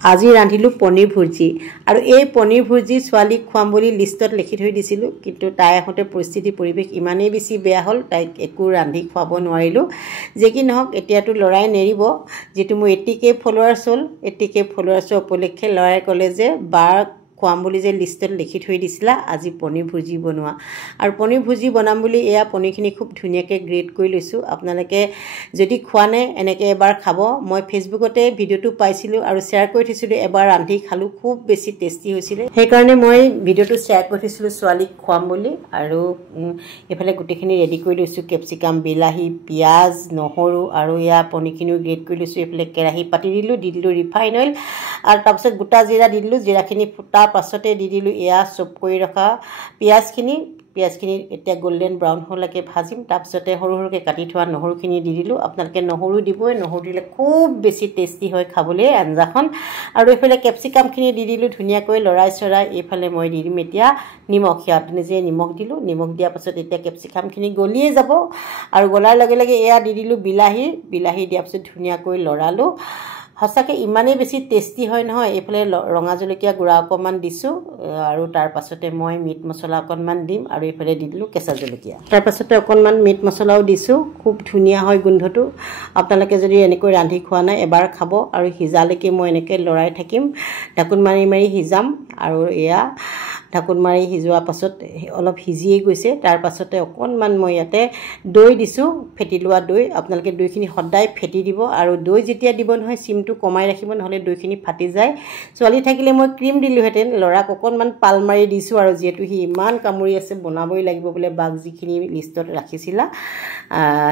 আজি ৰান্ধিলো পনীৰ ভুৰ্জি আৰু এই পনীৰ ভুৰ্জি ছোৱালীক খুৱাম বুলি লিষ্টত লিখি থৈ দিছিলো কিন্তু তাই আহোঁতে পৰিস্থিতি পৰিৱেশ ইমানেই বেছি বেয়া হ'ল তাইক একো ৰান্ধি খুৱাব নোৱাৰিলো যে কি নহওক এতিয়াতো লৰাই নেৰিব যেটো মোৰ 80K ফলোৱাৰ্ছ হ'ল 80K ফলোৱাৰ্ছৰ উপলক্ষে লৰাই ক'লে যে বাৰ খুৱাম বুলি যে লিষ্টত লিখি থৈ দিছিলা আজি পনীৰ ভুৰ্জি বনোৱা আৰু পনীৰ ভুৰ্জি বনাম বুলি এয়া পনীৰখিনি খুব ধুনীয়াকৈ গ্ৰেট কৰি লৈছো আপোনালোকে যদি খোৱা নাই এনেকৈ এবাৰ খাব মই ফেচবুকতে ভিডিওটো পাইছিলো আৰু শেয়াৰ কৰি থৈছিলো এবাৰ ৰান্ধি খালো খুব বেছি টেষ্টি হৈছিল সেই কাৰণে মই ভিডিওটো শেয়াৰ কৰি থৈছিলো ছোৱালীক খুৱাম বুলি আৰু এফালে গুটিখিনি ৰেডি কৰি লৈছো ক্যাপসিকাম বিলাহী পিয়াজ নহৰু আৰু এয়া পনীৰখিনিও গ্ৰেট কৰি লৈছো এফালে কেৰাহী পাতি দিলো দি দিলো ৰিফাইন অইল আৰু তাৰপিছত গোটা জিৰা দি দিলো জিৰাখিনি ফুটা পাছতে দি দিলো এয়া চপ কৰি ৰখা পিয়াজখিনি এতিয়া গোল্ডেন ব্ৰাউন হলৈকে ভাজিম তাৰপিছতে সৰু সৰুকৈ কাটি থোৱা নহৰুখিনি দি দিলো আপোনালোকে নহৰু দিবই নহৰু দিলে খুব বেছি টেষ্টি হয় খাবলৈ আঞ্জাখন আৰু এফালে ক্যাপসিকামখিনি দি দিলো ধুনীয়াকৈ লৰাই চৰাই এফালে মই দি দিম এতিয়া নিমখ ইয়াত নিজে নিমখ দিলো নিমখ দিয়াৰ পাছত এতিয়া ক্যাপসিকামখিনি গলিয়ে যাব আৰু গলাৰ লগে লগে এয়া দি দিলো বিলাহী দিয়াৰ পাছত ধুনীয়াকৈ লৰালো হসাকে ইমানেই বেছি টেষ্টি হয় নহয় এফালে ৰঙা জলকীয়া গুড়া অকমান দিছো আৰু তাৰ পাছতে মই মিট মছলা অকমান দিম আৰু এফালে দি দিলো কেঁচা জলকীয়া তাৰ পাছতে অকমান মিট মছলাও দিছো খুব ধুনীয়া হয় গোন্ধটো আপোনালোকে যদি এনেকৈ ৰান্ধি খোৱা নাই এবাৰ খাব আৰু হিজালৈকে মই এনেকৈ লৰাই থাকিম ঢাকুন মাৰি মাৰি হিজাম আৰু এয়া ঢাকুন মাৰি হিজোৱা পাছত অলপ হিজিয়ে গৈছে তাৰ পাছতে অকনমান মই ইয়াতে দৈ দিছো ফেটি লোৱা দৈ আপোনালোকে দৈখিনি সদায় ফেটি দিব আৰু দৈ যেতিয়া দিব নহয় সিমটো কমাই ৰাখিব নহলে দৈখিনি ফাটি যায় ছোৱালী থাকিলে মই ক্ৰীম দিলোহেতেন লৰাক অকনমান পাল মাৰি দিছো আৰু যেহেতু হি ইমান কামুৰি আছে বনাবই লাগিব বলে বাগ যিখিনি লিষ্টত ৰাখিছিলা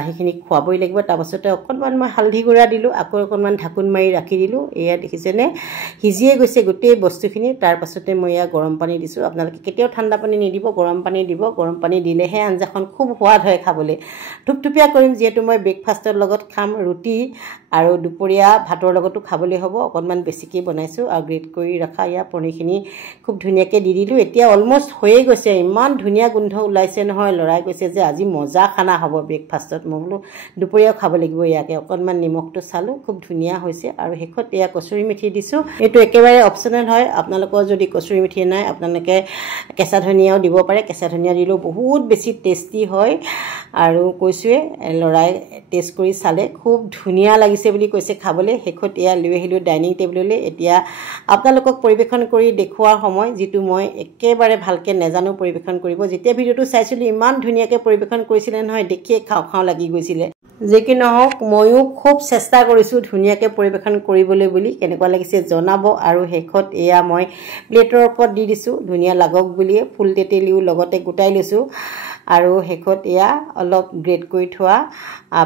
সেইখিনি খোৱাবই লাগিব তাৰ পাছতে অকনমান মই হালধি গুড়া দিলো আকৌ অকনমান ঢাকুন মাৰি ৰাখি দিলো এয়া দেখিছেনে হিজিয়ে গৈছে গোটেই বস্তুখিনি তাৰ পাছতে মই এয়া গৰম পানী দিছো আপোনালোকে কেতিয়াও ঠাণ্ডা পানী নিদিব গৰম পানী দিব গৰম পানী দিলেহে আঞ্জাখন খুব সোৱাদ হয় খাবলৈ থুপথুপিয়া কৰিম যেহেতু মই ব্ৰেকফাষ্টৰ লগত খাম ৰুটি আৰু দুপৰীয়া ভাতৰ লগতো খাবলৈ হ'ব অকনমান বেছিকৈ বনাইছো আৰু গ্ৰেট কৰি ৰখা ইয়া পনীৰখিনি খুব ধুনীয়াকৈ দি দিলো এতিয়া অলমোষ্ট হৈয়ে গৈছে ইমান ধুনীয়া গোন্ধ ওলাইছে নহয় লৰাই কৈছে যে আজি মজা খানা হ'ব ব্ৰেকফাষ্টত মই বোলো দুপৰীয়াও খাব লাগিব ইয়াকে অকনমান নিমখটো চালো খুব ধুনীয়া হৈছে আৰু শেষত এয়া কচুৰি মেথি দিছো এইটো একেবাৰে অপচনেল হয় আপোনালোকৰ যদি কচুৰি মেথি নাই আপোনালোকে কেঁচা ধনিয়াও দিব পাৰে কেঁচা ধনিয়া দিলেও বহুত বেছি টেষ্টি হয় আৰু কৈছোৱে লৰাই টেষ্ট কৰি চালে খুব ধুনীয়া লাগিছে বুলি কৈছে খাবলৈ শেষত এয়া লৈ আহিলো ডাইনিং টেবুললৈ এতিয়া আপোনালোকক পৰিবেশন কৰি দেখুৱাৰ সময় যেটো মই একেবাৰে ভালকে নেজানো পৰিবেশন কৰিব যেতিয়া ভিডিওটো চাইছিলো ইমান ধুনীয়াকৈ পৰিবেশন কৰিছিলে নহয় দেখিয়ে খাও খাও লাগি গৈছিলে যে কি নহওক ময়ো খুব চেষ্টা কৰিছো ধুনীয়াকৈ পৰিবেশন কৰিবলৈ বুলি কেনেকুৱা লাগিছে জনাব আৰু শেষত এয়া মই প্লেটৰ ওপৰত দি দিছো ধুনীয়া লাগক বুলি ফুল তেতেলিও লগতে গুটাই লৈছো আৰু শেষত এয়া অলপ গ্ৰেট কৰি থোৱা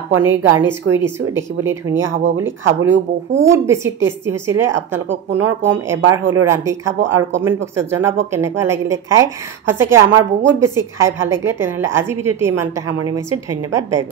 পনীৰ গাৰ্নিশ কৰি দিছো দেখিবলৈ ধুনীয়া হ'ব বুলি খাবলৈও বহুত বেছি টেষ্টি হৈছিল আপোনালোকক পুনৰ কম এবাৰ হলো ৰান্ধি খাব আৰু কমেন্ট বক্সত জনাব কেনেকুৱা লাগিলে খাই হসকে আমাৰ বহুত বেছি খাই ভাল লাগিলে তেনেহলে আজি ভিডিওটি ইমানটা সামৰণি মাৰিছো ধন্যবাদ বাই বাই